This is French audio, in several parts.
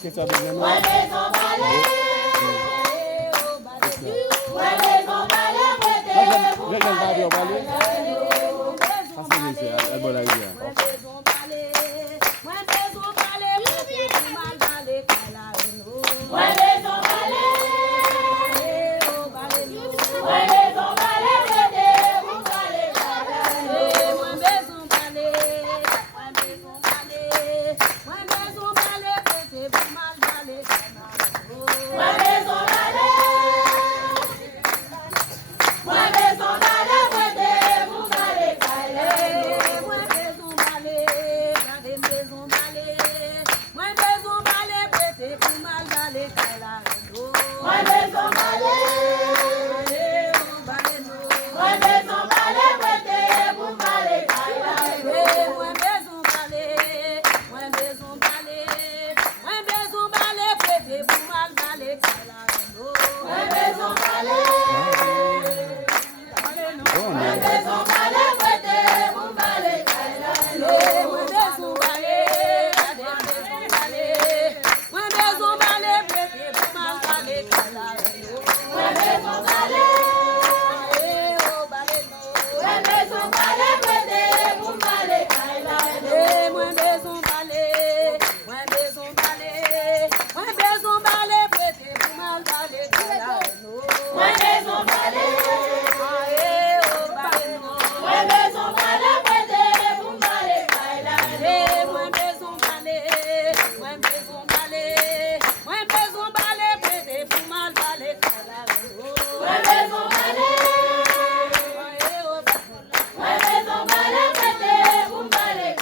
Qu'est-ce que ça veut dire? Ouais, maison balai. Ouais, maison balai, prêtez, vous balai. Ça c'est ici, à la rivière. Ouais, maison balai. Ouais, maison balai, prêtez, vous balai. Ouais, maison balai. Ouais, maison balai, prêtez, vous balai. Ouais, maison balai. Ouais, maison balai, prêtez, vous balai. Ouais, maison balai. Ouais, maison balai, prêtez, vous balai. Ouais, maison balai. Ouais, maison balai, prêtez, vous balai. Ouais, maison balai. Ouais, maison balai, prêtez, vous balai. Ouais, maison balai. Ouais, maison balai, prêtez, vous balai. Ouais, maison balai. Ouais, maison balai, prêtez, vous balai. Ouais,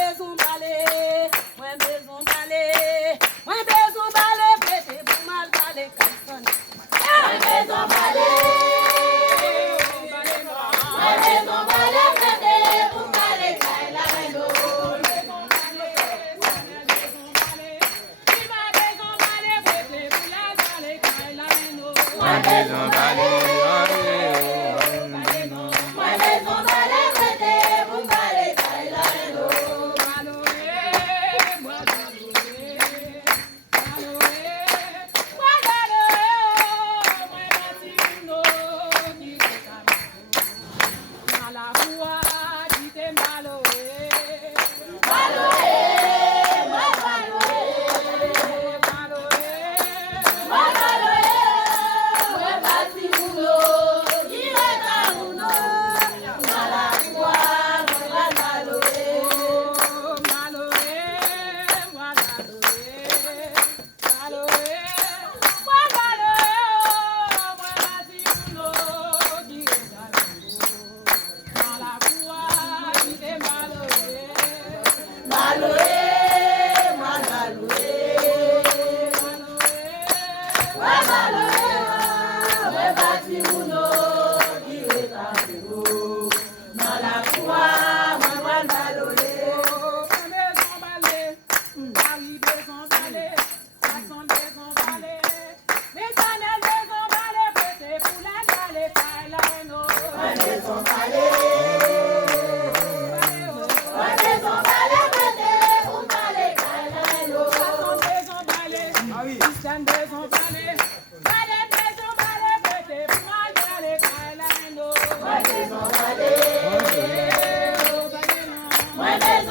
maison balai. Ouais, maison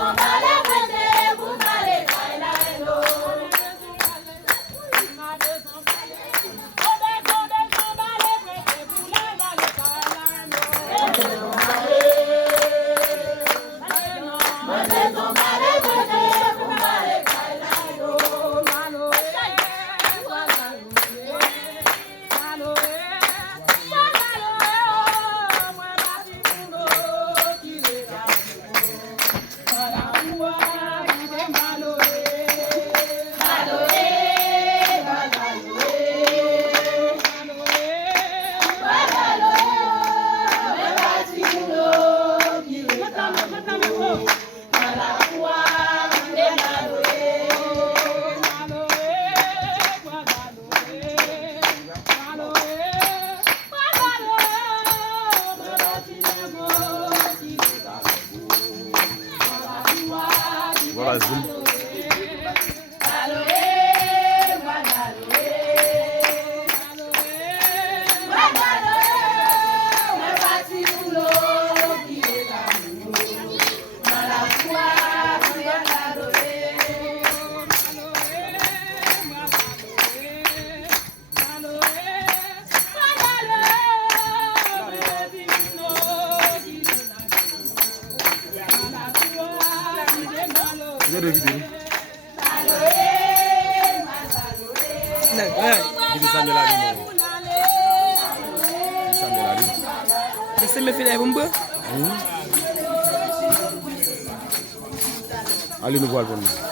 balai, prêtez, vous balai. Nggak ada gitu. Nah, Gitu sambil lagi mau. Sambil lagi. semi-final bu mbë. Ali nu boal pon.